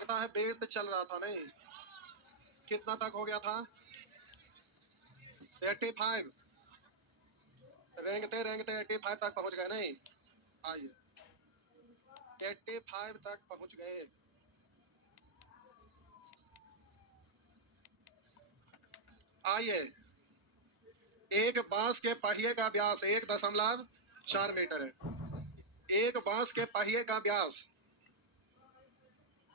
लगता है बेल्ट चल रहा था नहीं। कितना तक हो गया था? 85। रेंगते रेंगते 85 तक पहुंच गए नहीं। आइए 85 तक पहुंच गए। आइए, एक बांस के पहिए का व्यास 1.4 मीटर है। एक बांस के पहिए का व्यास,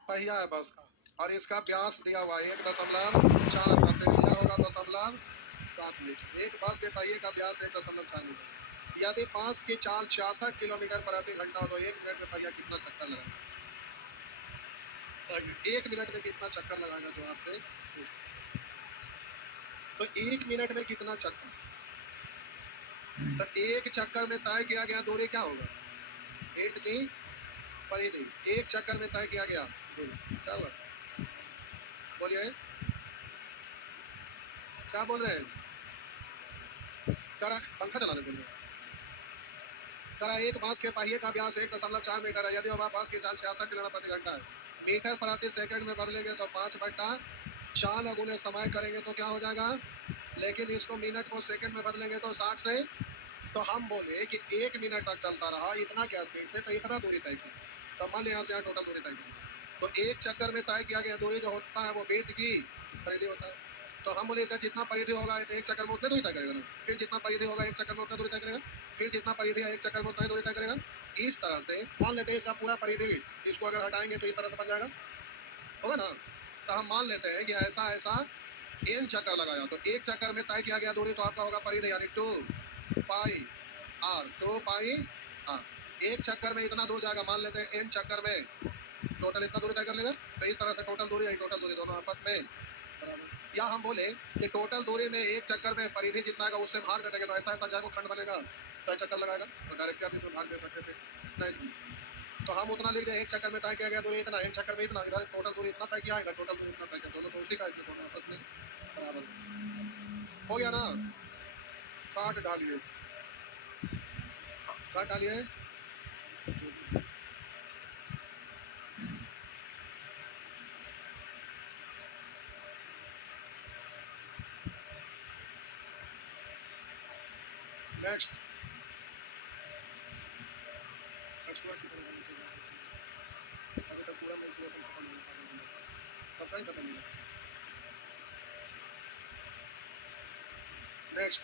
पहिया है बस का, और इसका व्यास दिया हुआ 1.4, और त्रिज्या होगा 0.7 मीटर। एक बांस के पहिए का व्यास 1.4 मीटर। यदि बांस की चाल 66 किलोमीटर प्रति घंटा हो तो 1 मिनट में पहिया कितना चक्कर लगाएगा? 1 मिनट में कितना चक्कर लगाएगा जो आपसे पूछा। तो 1 मिनट में कितना चक्कर? तो एक चक्कर में तय किया गया दूरी क्या होगा? वृत्त की परिधि। एक चक्कर में तय किया गया दूरी क्या होगा? बोलिए, क्या बोल रहे हैं? करा, पंखा चलाने बोल रहे हैं। करा, एक बांस के पहिए का व्यास 1.4 मीटर है। यदि वह बांस की चाल 66 किलोमीटर प्रति घंटा है, मीटर प्रति सेकंड में बदलेंगे तो 5/4 गुने समय करेंगे तो क्या हो जाएगा? लेकिन इसको मिनट को सेकंड में बदलेंगे तो 60 से, तो हम बोले कि 1 मिनट तक चलता रहा इतना क्या स्पीड से, तो इतना दूरी तय की। तो मान लिया यहाँ से यहाँ टोटल दूरी तय की। तो एक चक्कर में तय किया गया दूरी जो होता है वो वृत्त की परिधि होता है। तो हम बोले इसका जितना परिधि होगा एक चक्कर में उतने दूरी तय करेगा ना। फिर जितना परिधि होगा एक चक्कर में उतना दूरी तय करेगा। फिर जितना परिधि है एक चक्कर में उतना दूरी तय करेगा। इस तरह से मान लेते हैं इसका पूरा परिधि, इसको अगर हटाएंगे तो इस तरह से बन जाएगा, होगा ना। तो हम मान लेते हैं कि ऐसा ऐसा n चक्कर लगाया तो एक चक्कर में तय किया गया दूरी तो आपका होगा परिधि यानी 2πr। 2πr एक चक्कर में इतना दूर जाएगा। मान लेते हैं n चक्कर में टोटल इतना दूरी तय कर लेगा। तो इस तरह से टोटल दूरी और टोटल दूरी दोनों आपस में बराबर। या हम बोले कि टोटल दूरी में एक चक्कर में परिधि जितना है उससे भाग देते तो ऐसा ऐसा जाएगा खंड बनेगा, तय चक्कर लगाएगा। तो डायरेक्ट आप इसमें भाग दे सकते थे नहीं, तो हम उतना लिख दें एक चक्कर में तय किया गया दूरी इतना, एक चक्कर में इतना, इधर टोटल दूरी इतना तय किया, इधर टोटल दूरी इतना तय किया, दोनों तो उसी का इसमें दोनों आपस में बराबर हो गया ना। काट डालिए, काट डालिए। नेक्स्ट अभी तक पूरा मेंसुरेशन खत्म नहीं हुआ, कब तक खत्म होगा? नेक्स्ट,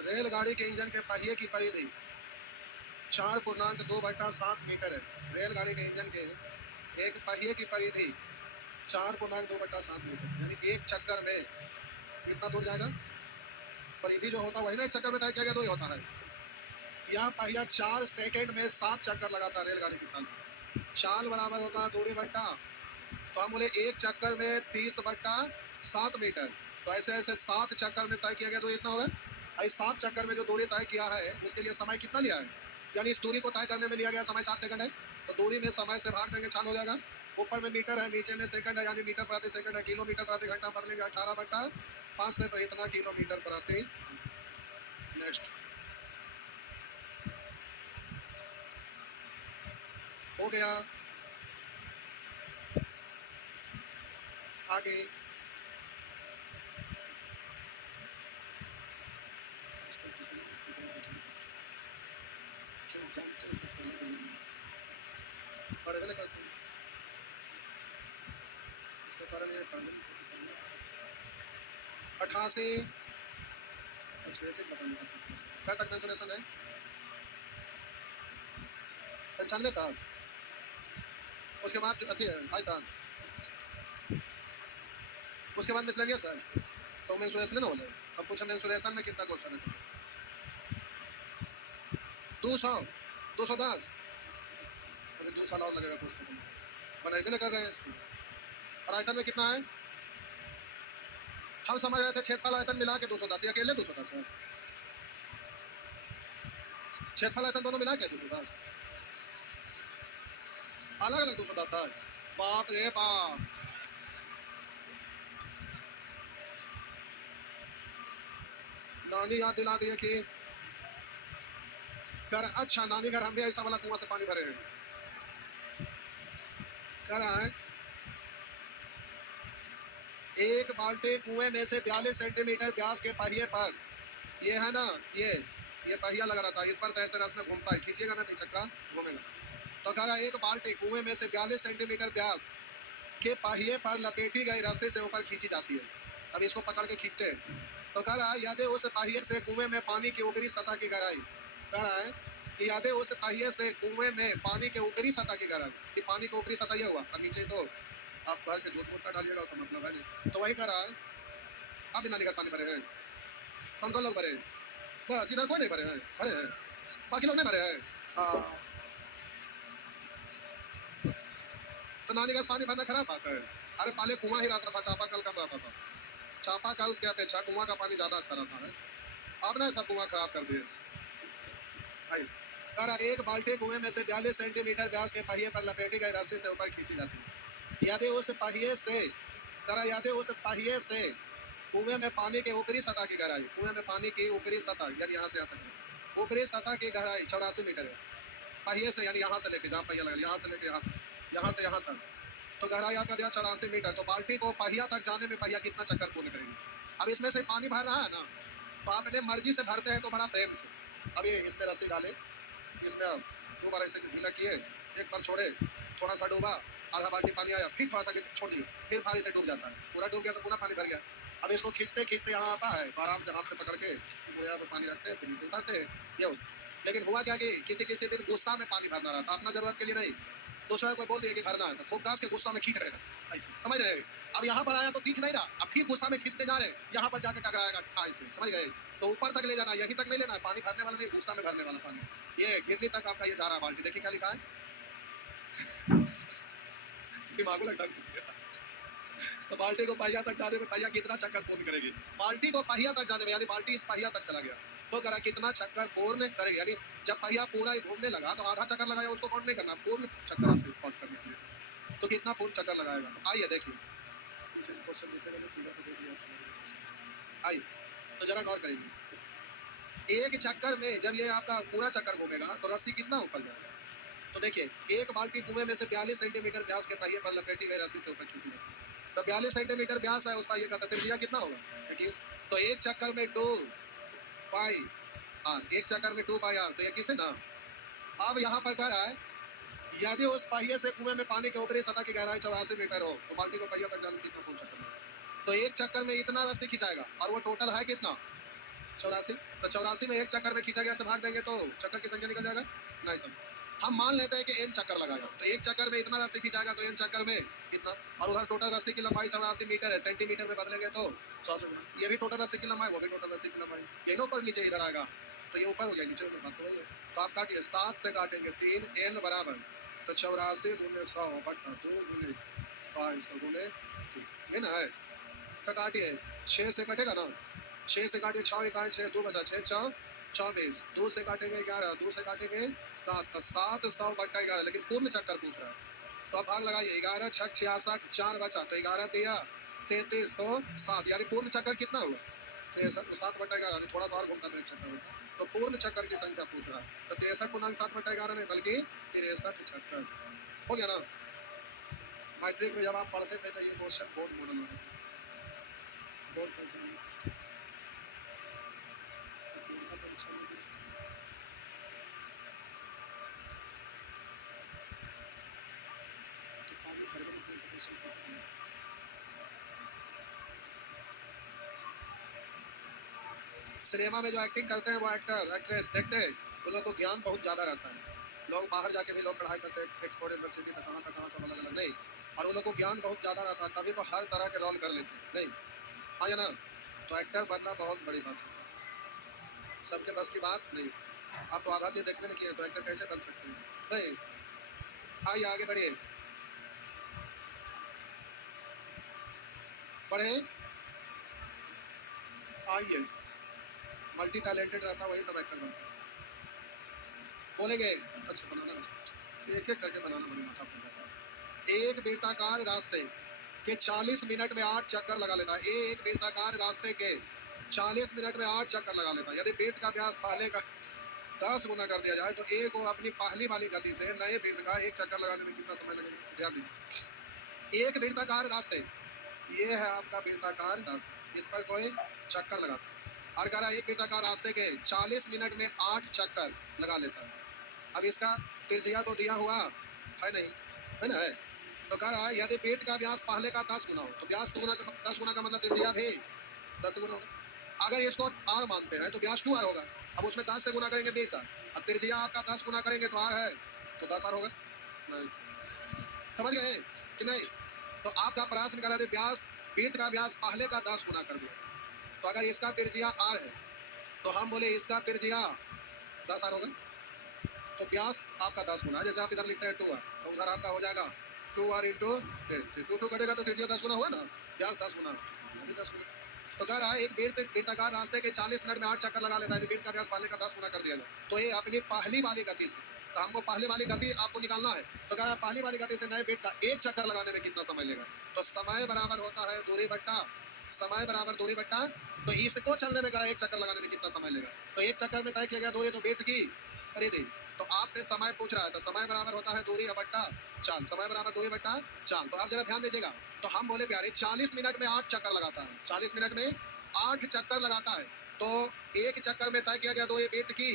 रेलगाड़ी के इंजन के पहिए की परिधि 4.2/7 मीटर है। रेलगाड़ी के इंजन के एक पहिए की परिधि 4.2/7 मीटर, यानी एक चक्कर में कितना दूर जाएगा? परिधि जो होता है वही ना एक चक्कर में तय किया गया दूरी होता है। यह पहिया 4 सेकंड में 7 चक्कर लगाता है रेलगाड़ी की चाल। चाल बराबर होता है दूरी बट्टा, तो हम बोले एक चक्कर में 30/7 मीटर। तो ऐसे ऐसे 7 चक्कर में तय किया गया दूरी इतना होगा। इस 7 चक्कर में जो दूरी तय किया है उसके लिए समय कितना लिया है? यानी इस दूरी को तय करने में लिया गया समय 4 सेकंड है। तो दूरी में समय से भाग देंगे, चाल हो जाएगा। ऊपर में मीटर है, नीचे में सेकंड है, यानी मीटर प्रति सेकंड है। किलोमीटर प्रति घंटा बदलेंगे 18/5 से, तो इतना किलोमीटर प्रति। नेक्स्ट हो गया। आगे क्यों जानते हैं सब पहले बोलेंगे पढ़े वाले करते हैं, उसका कारण ये पढ़ने 88 बताने का क्या तक मेंसुरेशन है? 95 तक। उसके बाद अति हाई तक, उसके बाद मिसलेनियस है। तो मेंसुरेशन ना बोले। अब पूछा मेंसुरेशन में कितना क्वेश्चन है? 200 210। अभी 2 साल और लगेगा क्वेश्चन बनाए कर रहे हैं। और आयतन में कितना है? हम समझ रहे थे क्षेत्रफल आयतन मिला के 210, या अकेले 210 है? क्षेत्रफल आयतन दोनों मिला के 210, अलग अलग 210 है। बाप रे बाप, नानी याद दिला दिए कि कर अच्छा नानी घर हम भी ऐसा वाला कुआं से पानी भरे हैं। कर है एक बाल्टी कुएं में से 42 सेंटीमीटर व्यास के पहिए पर, ये है ना, ये पहिया लगा रहता है, इस पर से ऐसे रस में घूमता है, खींचिएगा ना नहीं चक्का घूमेगा। तो कह रहा है एक बाल्टी कुएं में से 42 सेंटीमीटर व्यास के पहिए पर लपेटी गई रस्सी से ऊपर खींची जाती है। अब इसको पकड़ के खींचते हैं। तो कह रहा है यदि उस पहिए से कुएं में पानी की ऊपरी सतह की गहराई, कह रहा है कि यदि उस पहिए से कुएं में पानी के ऊपरी सतह की गहराई, कि पानी की ऊपरी सतह ये हुआ, अब नीचे तो आप भर के झूठ मूठ का डालिएगा तो मतलब है नहीं, तो वही कह रहा है। अब नानी घर पानी भरे हैं, कौन कौन लोग भरे हैं? बस इधर कोई नहीं भरे हैं, भरे हैं, बाकी लोग नहीं भरे हैं। हाँ। तो नानी घर पानी भरना खराब बात है? अरे पहले कुआं ही रहता था, चापाकल कम रहता था। चापाकल की अपेक्षा कुआं का पानी ज्यादा अच्छा रहता है। अब ना सब कुआं खराब कर दिए भाई। एक बाल्टी कुएं में से 42 सेंटीमीटर व्यास के पहिए पर लपेटी गई रस्सी से ऊपर खींची जाती है। यदि उस पहिए से कुएं में पानी की ऊपरी सतह की गहराई, कुएं में पानी की ऊपरी सतह यानी यहाँ से यहाँ तक ऊपरी सतह की गहराई 84 मीटर है। पहिए से यानी यहाँ से लेके जहाँ पहिया लगा, यहाँ से लेके यहाँ से यहाँ तक तो गहराई आपका दिया 84 मीटर। तो बाल्टी को पहिया तक जाने में पहिया कितना चक्कर पूर्ण करेगी? अब इसमें से पानी भर रहा है ना, तो आप अपने मर्जी से भरते हैं तो बड़ा प्रेम से। अब ये इसमें रस्सी डाले, इसमें अब 2 बार ऐसे ढीला किए, एक बार छोड़े, थोड़ा सा डूबा, आधा बाल्टी पानी आया, फिर थोड़ा सा छोड़ दिए, फिर भारी से डूब जाता है, पूरा डूब गया तो पूरा पानी भर गया। अब इसको खींचते खींचते यहाँ आता है, तो आराम से हाथ से पकड़ के पूरा में पानी रखते हैं, फिर नीचे उठाते हैं, ये हो। लेकिन हुआ क्या कि किसी किसी दिन गुस्सा में पानी भरना रहा था, अपना जरूरत के लिए नहीं, दूसरा कोई बोल दिया कि भरना है, तो खूब काश के गुस्सा में खींच रहे हैं ऐसे, समझ रहे हैं? अब यहाँ पर आया तो दिख नहीं रहा, अब फिर गुस्सा में खींचते जा रहे, यहाँ पर जाके टकराएगा ऐसे, समझ गए? तो ऊपर तक ले जाना, यहीं तक नहीं लेना है, पानी भरने वाला नहीं, गुस्सा में भरने वाला पानी। ये गिरनी तक आपका ये जा रहा है बाल्टी, देखिए क्या लिखा है, दिमाग लगता है। तो बाल्टी को पहिया तक जाने में पहिया कितना चक्कर पूर्ण करेगी? बाल्टी को पहिया तक जाने में यानी बाल्टी इस पहिया तक चला गया तो करा कितना चक्कर पूर्ण करेगी? यानी जब पहिया पूरा ही घूमने लगा तो आधा चक्कर लगाया, उसको काउंट नहीं करना, पूर्ण चक्कर आपसे काउंट करने के लिए। तो कितना पूर्ण चक्कर लगाएगा? तो आइए देखिए, पीछे से क्वेश्चन लिखेगा तो फिगर तो देख लिया। आइए तो जरा गौर करेंगे, एक चक्कर में जब ये आपका पूरा चक्कर घूमेगा तो रस्सी कितना ऊपर जाएगा? तो देखिए एक बाल्टी कुएं में से 42 सेंटीमीटर व्यास के पहिए पर लपेटी गई रस्सी से ऊपर खींची जाती है। तो 42 सेंटीमीटर व्यास है उस पहिए का, तो त्रिज्या कितना होगा? 21। तो एक चक्कर में 2 पाई आर, एक चक्कर में 2 पाई आर, तो 21 है ना। अब यहाँ पर कह रहा है यदि उस पहिए से कुएं में पानी के ऊपरी सतह की गहराई 84 मीटर हो तो बाल्टी को पहिया तक जाने में कितना पूर्ण चक्कर लगेगा? तो एक चक्कर में इतना रस्सी खिंचाएगा और वो टोटल है कितना? 84। तो 84 में एक चक्कर में खींचा गया से भाग देंगे तो चक्कर की संख्या निकल जाएगा। नहीं सर, हम मान लेते हैं कि n चक्कर लगाएगा, तो एक चक्कर में इतना रस्सी खींचाएगा तो n चक्कर में कितना, और उधर टोटल रस्सी की लंबाई 84 मीटर है, सेंटीमीटर में बदलेंगे तो 100 से गुना, ये भी टोटल रस्सी की लंबाई, वो भी टोटल रस्सी की लंबाई, ये ना ऊपर नीचे इधर आएगा, तो ये ऊपर हो गया, नीचे बात तो वही है। तो आप काटिए, 7 से काटेंगे 3, n बराबर तो 84 गुने 100 बटा 2 गुने 500 गुने 3 ये ना है। तो काटिए, 6 से कटेगा ना, 6 से काटिए, 6 इकाई 6, 2 बचा 6 4 24, 2 से काटेंगे 11, 2 से काटेंगे 7, तो 700 बटा 11, लेकिन पूर्ण चक्कर पूछ रहा है। तो अब भाग लगाइए, 11 6 66, 4 बचा तो 11 13 33 तो 7, यानी पूर्ण चक्कर कितना हुआ? 63, तो 7 बटा 11, थोड़ा सा और घूमता तो एक चक्कर होता, तो पूर्ण चक्कर की संख्या पूछ रहा है। तो 63 पूर्णांक 7 बटा 11 नहीं बल्कि 63 चक्कर हो गया ना। मैट्रिक में जब आप पढ़ते थे तो ये क्वेश्चन बोर्ड मॉडल में बोर्ड पर सिनेमा में जो एक्टिंग करते हैं वो एक्टर एक्ट्रेस देखते हैं, उन लोगों को ज्ञान बहुत ज़्यादा रहता है। लोग बाहर जाके भी लोग पढ़ाई करते हैं, एक्सपोर्ट यूनिवर्सिटी तक कहाँ सब अलग अलग नहीं, और उन लोगों को ज्ञान बहुत ज़्यादा रहता है, तभी तो हर तरह के रोल कर लेते हैं नहीं, हाँ या ना। तो एक्टर बनना बहुत बड़ी बात है, सबके बस की बात नहीं। आप तो आधा चीज़ देखने नहीं किए तो एक्टर कैसे बन सकते हैं? नहीं। आइए आगे बढ़िए, बढ़े आइए। मल्टी टैलेंटेड रहता वही सब एक्टर बनता है। बोलेंगे अच्छा बनाना, एक एक करके बनाना बड़ी माथा पड़ जाता है। एक वृत्ताकार रास्ते के 40 मिनट में 8 चक्कर लगा लेता है, एक वृत्ताकार रास्ते के 40 मिनट में 8 चक्कर लगा लेता है। यदि वृत्त का व्यास पहले का 10 गुना कर दिया जाए तो ए को अपनी पहली वाली गति से नए वृत्त का एक चक्कर लगाने में कितना समय लगेगा? ध्यान दीजिए, एक वृत्ताकार रास्ते, ये है आपका वृत्ताकार रास्ता, इस पर कोई चक्कर लगाता है और कह रहा है एक वृत्ताकार रास्ते के 40 मिनट में 8 चक्कर लगा लेता है। अब इसका त्रिज्या तो दिया हुआ है नहीं, है ना? है तो कह रहा है यदि पेट का व्यास पहले का 10 गुना हो तो व्यास 10 गुना का मतलब त्रिज्या भी 10 गुना होगा। अगर इसको आर मानते हैं तो व्यास 2 आर होगा। अब उसमें 10 से गुना करेंगे 20 आर, अब त्रिज्या आपका 10 गुना करेंगे तो आर है तो 10 आर होगा। समझ गए कि नहीं? तो आपका प्रश्न कर रहे थे व्यास, पेट का व्यास पहले का 10 गुना कर दिया, तो अगर इसका त्रिज्या आर है तो हम बोले इसका त्रिज्या 10 आर होगा। तो व्यास आपका 10 गुना, जैसे आप इधर लिखते हैं 2 आर तो उधर आपका हो जाएगा 2 आर इंटू 2 कटेगा तो त्रिज्या 10 गुना हुआ ना, व्यास 10 गुना, 10 गुना। तो कह रहा है एक वृत्ताकार रास्ते के 40 मिनट में 8 चक्कर लगा लेता है, वृत्त का व्यास पहले का 10 गुना कर दिया जाए तो ये अपनी पहली वाली गति से, तो हमको पहली वाली गति आपको निकालना है। तो कह रहा है पहली वाली गति से नए वृत्त का एक चक्कर लगाने में कितना समय लेगा? तो समय बराबर होता है दूरी बट्टा समय बराबर दूरी बट्टा, तो इसको चलने में कह रहा है एक चक्कर लगाने में कितना समय लेगा? तो एक चक्कर में तय किया गया दूरी तो वृत्त की परिधि, तो आपसे समय पूछ रहा है तो समय बराबर होता है दूरी बट्टा चाल, समय बराबर दूरी बट्टा चाल। तो आप जरा ध्यान दीजिएगा, तो हम बोले प्यारे 40 मिनट में 8 चक्कर लगाता है, 40 मिनट में 8 चक्कर लगाता है, तो एक चक्कर में तय किया गया दूरी वृत्त की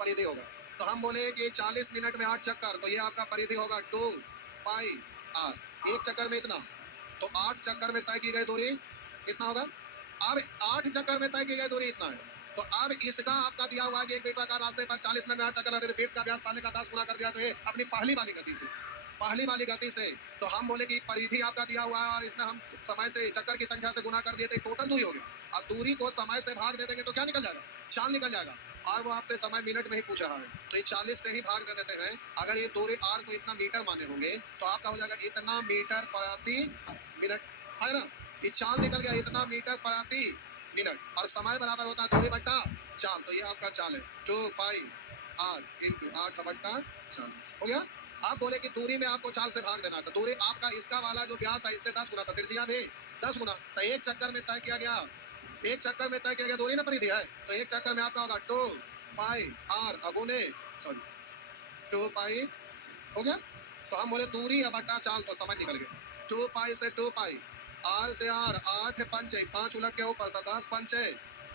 परिधि होगा। तो हम बोले कि 40 मिनट में 8 चक्कर, तो ये आपका परिधि होगा 2 पाई आर, एक चक्कर में इतना, तो 8 चक्कर में तय की गई दूरी इतना होगा। अब 8 चक्कर में तय की गई दूरी इतना है, तो अब इसका आपका दिया हुआ है कि एक वृत्ताकार रास्ते पर 40 मिनट में 8 चक्कर लगाते थे, वृत्त का व्यास पहले का 10 गुना कर दिया, तो ये अपनी पहली वाली गति से, पहली वाली गति से, तो हम बोले कि परिधि आपका दिया हुआ है और इसमें हम समय से चक्कर की संख्या से गुना कर दिए थे, टोटल दूरी हो गया। अब दूरी को समय से भाग दे देंगे तो क्या निकल जाएगा? चाल निकल जाएगा, और वो आपसे समय मिनट में ही पूछ रहा है, तो ये 40 से ही भाग दे देते हैं। अगर ये दूरी आर को इतना मीटर माने होंगे तो आपका हो जाएगा इतना मीटर प्रति मिनट, है ना? ये चाल निकल गया इतना मीटर प्रति मिनट, और समय बराबर होता है दूरी बट्टा चाल, तो ये आपका चाल है 2 पाई आर इंटू 8 बट्टा चाल, हो गया। आप बोले कि दूरी में आपको चाल से भाग देना था, दूरी आपका इसका वाला जो व्यास है इससे 10 गुना था, त्रिज्या भी 10 गुना, तो एक चक्कर में तय किया गया, एक चक्कर में तय किया गया दूरी ना परिधि है, तो एक चक्कर में आपका होगा 2 पाई आर अगुने सॉरी 2 पाई, हो गया। तो हम बोले दूरी या बट्टा चाल, तो समझ निकल गया, 2 पाई से 2 पाई, आर से आर, 8 पंचे 5 उलट के ऊपर था 10 पंचे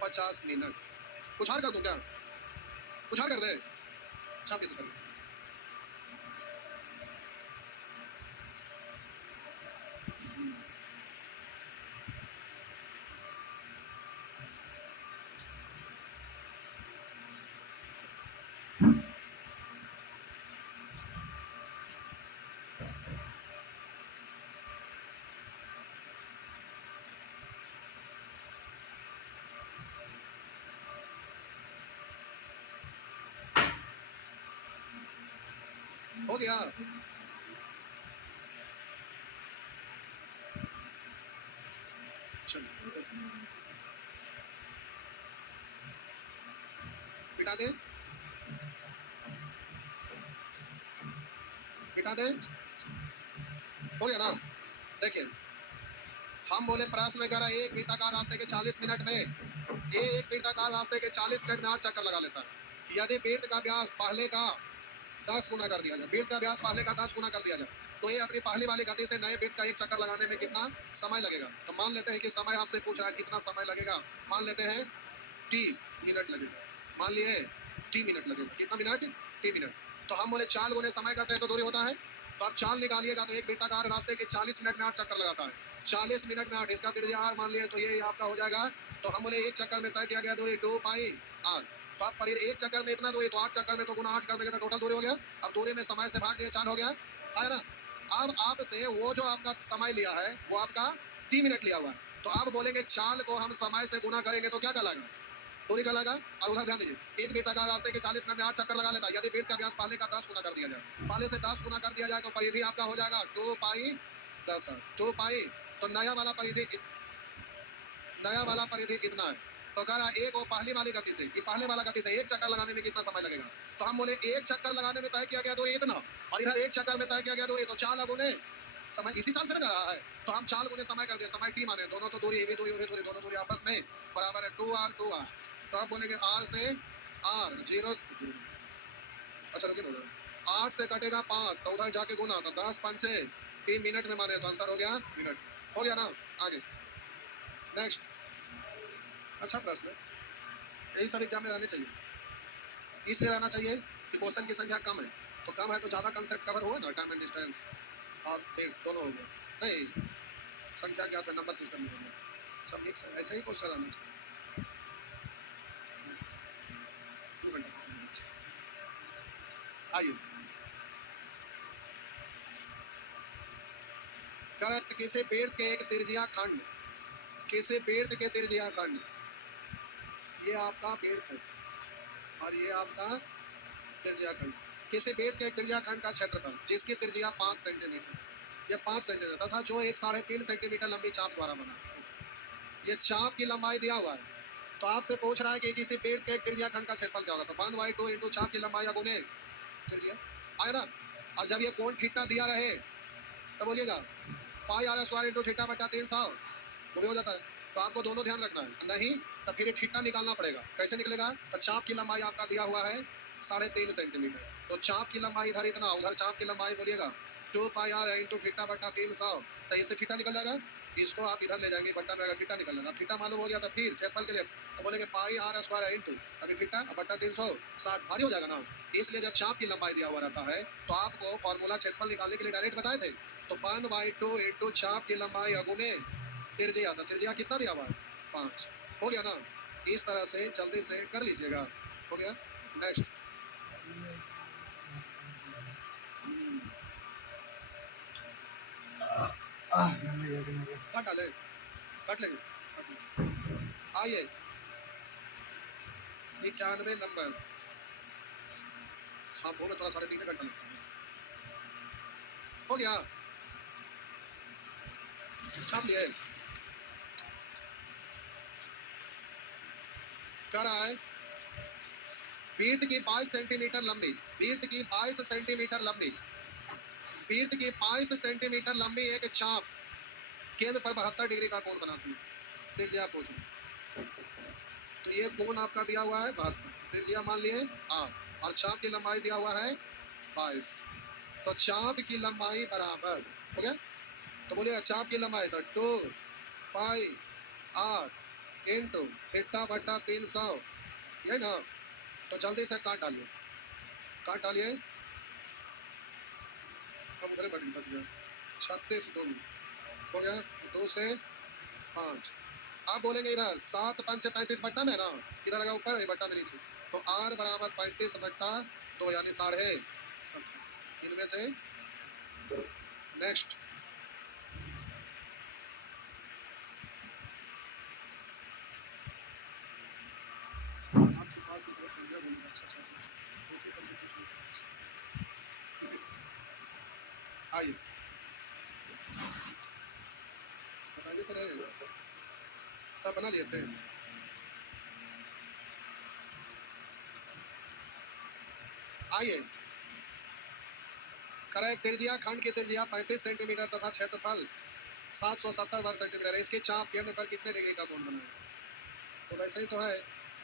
50 मिनट। कुछ और कर दूं क्या? कुछ और कर दे? अच्छा भी तो कर, हो गया। बिठा दे, बिठा दे, हो गया ना? देखिए हम बोले प्रश्न में करा एक वृत्ताकार रास्ते के 40 मिनट में, ये एक वृत्ताकार रास्ते के 40 मिनट में 8 चक्कर लगा लेता है। यदि वृत्त का व्यास पहले का 10 गुना कर दिया जाए, वृत्त का व्यास पहले का 10 गुना कर दिया जाए, तो ये अपनी पहली वाली गति से नए वृत्त का एक चक्कर लगाने में कितना समय लगेगा? तो मान लेते हैं कि समय आपसे पूछ रहा है कितना समय लगेगा, मान लेते हैं टी मिनट लगेगा, मान लिए टी मिनट लगेगा, कितना मिनट? T minute. तो हम बोले 4 गुने समय करते हैं तो दूरी होता है, तो आप चाल निकालिएगा तो एक वृत्ताकार रास्ते के 40 मिनट में 8 चक्कर लगाता है, 40 मिनट में 8, इसका त्रिज्या आर मान लिए, तो ये आपका हो जाएगा। तो हम बोले एक चक्कर में तय किया गया दूरी 2 पाई आर, तो आप परिधि एक चक्कर में इतना दूरी, तो 8 चक्कर में तो गुना 8 कर देंगे तो टोटल दूरी हो गया। अब दूरी में समय से भाग दिए 4 हो गया, है ना? अब आपसे वो जो आपका समय लिया है वो आपका टी मिनट लिया हुआ है, तो आप बोलेंगे चाल को हम समय से गुना करेंगे तो क्या कहलाएगा? दूरी कहलाएगा। और उधर ध्यान दीजिए, एक वृत्ताकार रास्ते के 40 मिनट में 8 चक्कर लगा लेता है, यदि वृत्त का व्यास पहले का 10 गुना कर दिया जाए, पहले से 10 गुना कर दिया जाए तो परिधि आपका हो जाएगा 2 पाई 10, 2 पाई, तो नया वाला परिधि कितना है? तो कह रहा है एक वो पहली वाली गति से, ये पहले वाला गति से एक चक्कर लगाने में कितना समय लगेगा? तो हम बोले एक चक्कर लगाने में तय किया गया दूरी इतना, और इधर एक चक्कर में तय किया गया दूरी, तो चाल गुने समय, इसी चाल से जा रहा है, तो हम चाल गुने समय कर दिए, समय टी माने, दोनों तो दूरी, ये भी दूरी, ये भी दूरी, दोनों दूरी आपस में बराबर है 2 आर 2 आर, तो आप बोलेंगे आर से आर 0। अच्छा रुकिए बोलो, 8 से कटेगा 5 तो उधर जाके गुना था, 10 पंचे 3 मिनट में माने तो आंसर हो गया मिनट। हो गया ना? आगे नेक्स्ट। अच्छा प्रश्न है, यही सब एग्जाम में रहने चाहिए, इसलिए रहना चाहिए कि क्वेश्चन की संख्या कम है, तो कम है तो ज़्यादा कंसेप्ट कवर हुआ ना, टाइम एंड डिस्टेंस और डेट दोनों हो गया। नहीं, संख्या क्या था, नंबर सिस्टम में हो गया, सब मिक्स है, ऐसे ही क्वेश्चन रहना चाहिए। 2 घंटे का समय है। आइए, करंट किसी वृत्त के एक त्रिज्या खंड, किसी वृत्त के त्रिज्या खंड, ये आपका वृत्त है और ये आपका त्रिज्या खंड, किसी वृत्त के एक त्रिज्या खंड का क्षेत्रफल जिसकी त्रिज्या 5 सेंटीमीटर या 5 सेंटीमीटर तथा जो एक 3.5 सेंटीमीटर लंबी चाप द्वारा बना, ये चाप की लंबाई दिया हुआ है, तो आपसे पूछ रहा है कि किसी वृत्त के एक त्रिज्या खंड का क्षेत्रफल क्या होगा, तो 1/2 इंटू चाप की लंबाई गुने त्रिज्या आया ना। और जब ये कोण थीटा दिया रहे तो बोलिएगा पाई आर स्क्वायर इंटू थीटा बटा 300, वो भी हो जाता है। तो आपको दोनों ध्यान रखना है, नहीं तो फिर ये थीटा निकालना पड़ेगा। कैसे निकलेगा, तो चाप की लंबाई आपका दिया हुआ है 3.5 सेंटीमीटर, तो चाप की लंबाई इधर इतना, उधर चाप की लंबाई बोलिएगा 2 पाई आर इंटू थीटा बटा 300, तो इससे थीटा निकल जाएगा, इसको आप इधर ले जाएंगे बट्टा में, अगर थीटा निकल जाएगा, थीटा मालूम हो गया तो फिर क्षेत्रफल के लिए तो बोलेंगे पाई आर स्क्वायर इंटू अभी थीटा बट्टा 360, भारी हो जाएगा ना। इसलिए जब चाप की लंबाई दिया हुआ रहता है तो आपको फॉर्मूला क्षेत्रफल निकालने के लिए डायरेक्ट बताए थे, तो 1/2 इंटू चाप की लंबाई अगुने त्रिज्या, तो त्रिज्या कितना दिया हुआ है 5, हो गया ना। इस तरह से जल्दी से कर लीजिएगा, हो गया। नेक्स्ट, कट डाले, कट लेंगे, कट लेंगे। आइए 91 नंबर, शाम को थोड़ा 3.5 घंटा लगता है, हो गया, छाप लिए, कर रहा है फीट की 22 सेंटीमीटर लंबी, फीट की 22 सेंटीमीटर लंबी, फीट की 22 सेंटीमीटर लंबी एक चाप केंद्र पर 72 डिग्री का कोण बनाती है, त्रिज्या पूछो, तो ये कोण आपका दिया हुआ है 72, त्रिज्या मान लिए 8 और चाप की लंबाई दिया हुआ है 22, तो चाप की लंबाई बराबर हो गया, तो बोलिए चाप की लंबाई तो 2 पाई आर इंटू थीटा बटा 300, यही ना। तो जल्दी से काट डालिए, काट डालिए, कम उधर बच गया 36 2 हो गया, 2 से 5, आप बोलेंगे इधर 7 5 35 बट्टा में ना, इधर लगा ऊपर है बट्टा में नीचे, तो आर बराबर 35 बट्टा 2 यानी 7.5, इनमें से नेक्स्ट। आपके पास भी बहुत बढ़िया बोलेगा, अच्छा अच्छा ओके करके कुछ आइए बताइए तो रहे, सब बना लिए थे। आइए करें, त्रिज्या खंड की त्रिज्या 35 सेंटीमीटर तथा क्षेत्रफल 770 वर्ग सेंटीमीटर है, इसके चाप केंद्र पर कितने डिग्री का कोण बनाएगा, तो वैसे ही तो है,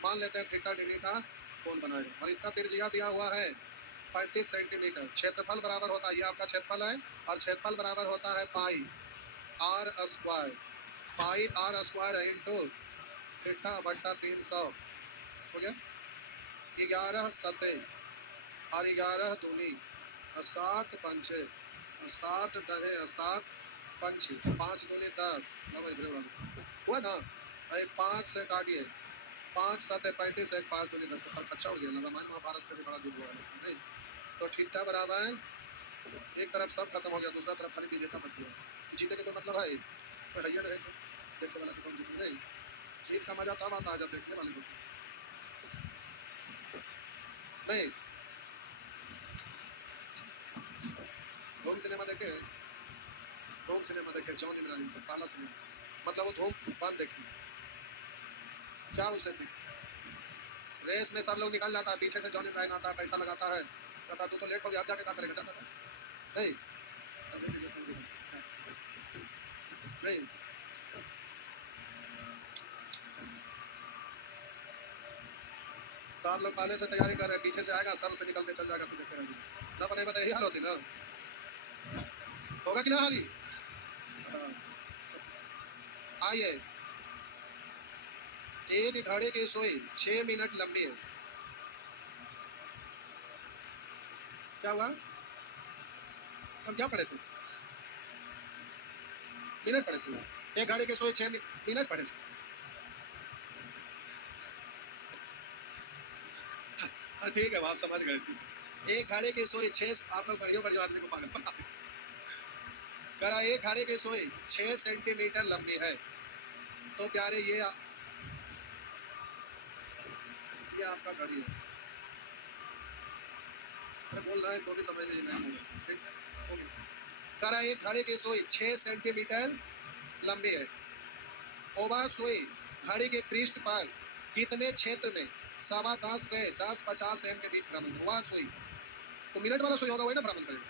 मान लेते हैं 30 डिग्री का कोण बनाएगा, और इसका त्रिज्या दिया हुआ है 35 सेंटीमीटर, क्षेत्रफल बराबर होता है, ये आपका क्षेत्रफल है, और क्षेत्रफल बराबर होता है pi r square, pi r square into theta बट्टा 300, हो गया 11 सतह और 11 दूनी 7 पंचे 7 दहे 7 पंचे 5 दूनी 10, हुआ ना, 5 से काटिए, 5 7 35 1 5 दूनी 10, तो खर्चा हो गया ना, रामायण महाभारत से भी बड़ा जुड़ हुआ है नहीं, तो थीटा बराबर एक तरफ सब खत्म हो गया, दूसरा तरफ खाली विजेता बच गया, जीते का कोई मतलब है, कोई है रहे तो देखने वाला तो जीत नहीं, जीत का मजा तब आता है जब देखने वाले को नहीं। होम सिनेमा देखे, होम सिनेमा देखे, जॉन इब्राहिम का पहला सिनेमा, मतलब वो धूम बंद देखी, क्या उससे सीख, रेस में सब लोग निकल जाता है, पीछे से जॉन इब्राहिम आता है, पैसा लगाता है, कहता तू तो लेट हो गया, जाके क्या करेगा, चल नहीं नहीं, तो आप लोग पहले से तैयारी कर रहे हैं, पीछे से आएगा सर से निकल के चल जाएगा, फिर देखते रहेंगे ना। बने बताइए, यही हाल होती ना, होगा कि ना हाली। हाँ। आइए, एक घड़ी की सुई 6 मिनट लंबी है। क्या हुआ, हम क्या पढ़े थे, मिनट पढ़े थे। एक घड़ी की सुई 6 मिनट पढ़े थे। हाँ ठीक है, आप समझ गए। एक घड़ी की सुई 6, आप लोग घड़ियों पर जो आदमी को पागल बना देते हैं। करा एक घड़ी की सुई 6 सेंटीमीटर लंबी है। तो प्यारे ये आपका घड़ी है। अरे बोल रहा है तो भी समझ नहीं नहीं ठीक है, ओके। करा एक घड़ी की सुई 6 सेंटीमीटर लंबी है। ओवर सुई घड़ी के पृष्ठ पर कितने क्षेत्र में 10.25 से 10.50 एम के बीच भ्रमण हुआ सुई। तो मिनट वाला सुई होगा, वही ना भ्रमण करेगा।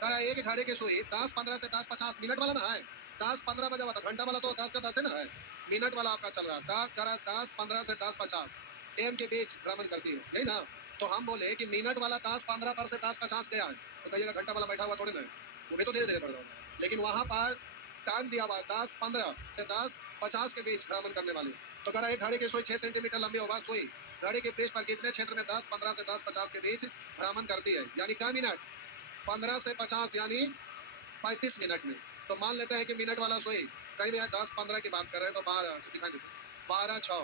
करा एक घड़ी की सुई 10.15 से 10.50 मिनट वाला ना है। 10.15 बजा हुआ था, घंटा वाला तो 10 का 10 है ना है। मिनट वाला आपका चल रहा है। 10.15 से 10.50 एम के बीच भ्रमण करती है, यही ना। तो हम बोले कि मिनट वाला 10.15 पर से 10.50 गया है, तो कहिएगा घंटा वाला बैठा हुआ थोड़ी ना है, वो भी तो धीरे धीरे बढ़ रहा है। लेकिन वहां पर टाइम दिया हुआ है 10.15 से 10.50 के बीच भ्रमण करने वाले। तो कह रहा है घड़ी की सुई 6 सेंटीमीटर लंबी होगा सुई घड़ी के पृष्ठ पर कितने क्षेत्र में 10.15 से 10.50 के बीच भ्रमण करती है, यानी क्या मिनट 15 से 50 यानी 35 मिनट में। तो मान लेते हैं कि मिनट वाला सुई कहीं भी 10-15 की बात कर रहे हैं, तो 12 दिखाई देते 12, 6,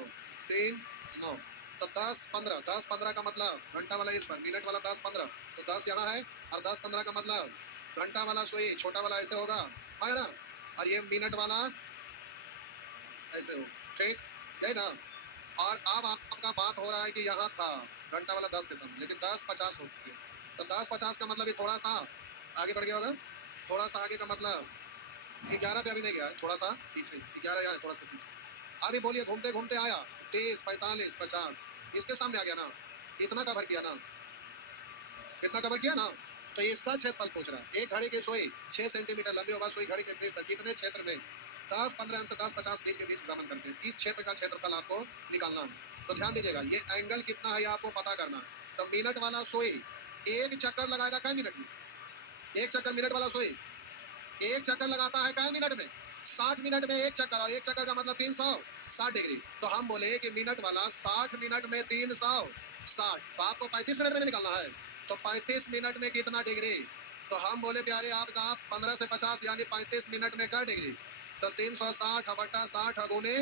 3, 9। तो 10-15 का मतलब घंटा वाला इस पर, मिनट वाला 10-15, तो 10 यहाँ है, और 10-15 का मतलब घंटा वाला सुई छोटा वाला ऐसे होगा, है ना। और ये मिनट वाला ऐसे हो, ठीक, यही ना। और अब आपका बात हो रहा है कि यहाँ था घंटा वाला 10 के समय, लेकिन 10:50 हो गया। तो 10:50 का मतलब ये थोड़ा सा आगे बढ़ गया होगा। थोड़ा सा आगे का मतलब 11 पे अभी नहीं गया है, थोड़ा सा पीछे 11 या थोड़ा सा पीछे। अभी बोलिए घूमते घूमते आया 30, 45, 50, इसके सामने आ गया ना। इतना कवर किया ना, कितना कवर किया ना। तो इसका क्षेत्रफल पूछ रहा है। एक घड़ी की सुई 6 सेंटीमीटर लंबी होगा सुई घड़ी के पृष्ठ पर कितने क्षेत्र में 10-15 से 10-50 बीच के बीच भ्रमण करते हैं। इस क्षेत्र का क्षेत्रफल आपको निकालना है। तो ध्यान दीजिएगा, ये एंगल कितना है ये आपको पता करना है। तो मिनट वाला सुई एक चक्कर लगाएगा कई मिनट में, एक चक्कर मिनट वाला सुई एक चक्कर लगाता है कई मिनट में 60 मिनट में एक चक्कर, और एक चक्कर का मतलब 360 डिग्री। तो हम बोले कि मिनट वाला 60 मिनट में 360, तो आपको 35 मिनट में निकालना है। तो 35 मिनट में कितना डिग्री, तो हम बोले प्यारे आपका 15 से 50 यानी 35 मिनट में क्या डिग्री। तो 360 बटा 60 गुने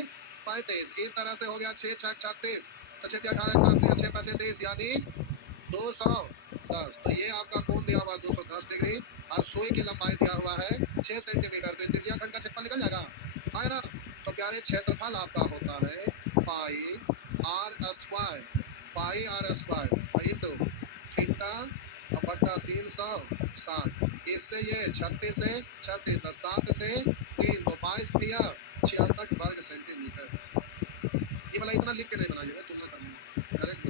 35, इस तरह से हो गया 6 6 36, तो 6 18 6 5 30 यानी 210। तो ये आपका कोण दिया हुआ 210 डिग्री, और सुई की लंबाई दिया हुआ है 6 सेंटीमीटर। तो त्रिज्या खंड का क्षेत्रफल निकल जाएगा, है ना। तो प्यारे क्षेत्रफल आपका होता है pi r square, pi r square into theta बटा 360। इससे ये 36 से 36 और 7 से 3, तो 22 या 66 वर्ग सेंटीमीटर। ये वाला इतना लिख के नहीं बनाइएगा, तुलना करनी डायरेक्ट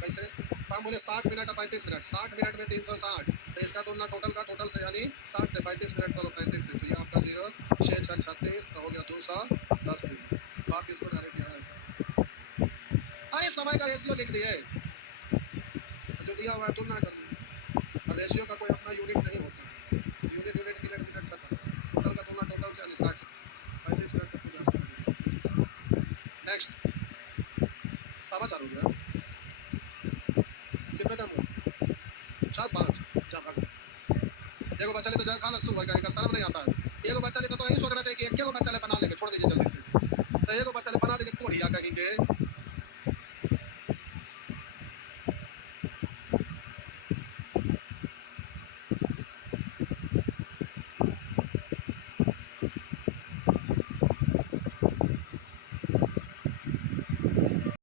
कैसे। हम बोले 60 मिनट और 35 मिनट, 60 मिनट में 360, तो इसका तुलना टोटल का टोटल से, यानी 60 से 35 मिनट का 35 से, तो ये आपका 0 6 6 36, तो हो गया 210 मिनट। तो आप इसको डायरेक्ट यहाँ ऐसा आए समय का रेशियो लिख दिए, जो दिया हुआ है तुलना कर ली। और रेशियो का कोई अपना यूनिट नहीं होता, यूनिट यूनिट मिनट मिनट खत्म, टोटल का तुलना टोटल से, यानी 60 से 35 मिनट तक हो जाता है। नेक्स्ट 4:15 हो गया, कितना टाइम हुआ 4-5, जा भाग। देखो बच्चा ले तो जल खा लस्सू भर का, शर्म नहीं आता है। एगो बच्चा ले तो नहीं सोचना चाहिए कि एक बच्चा ले बना लेके छोड़ दीजिए जल्दी से।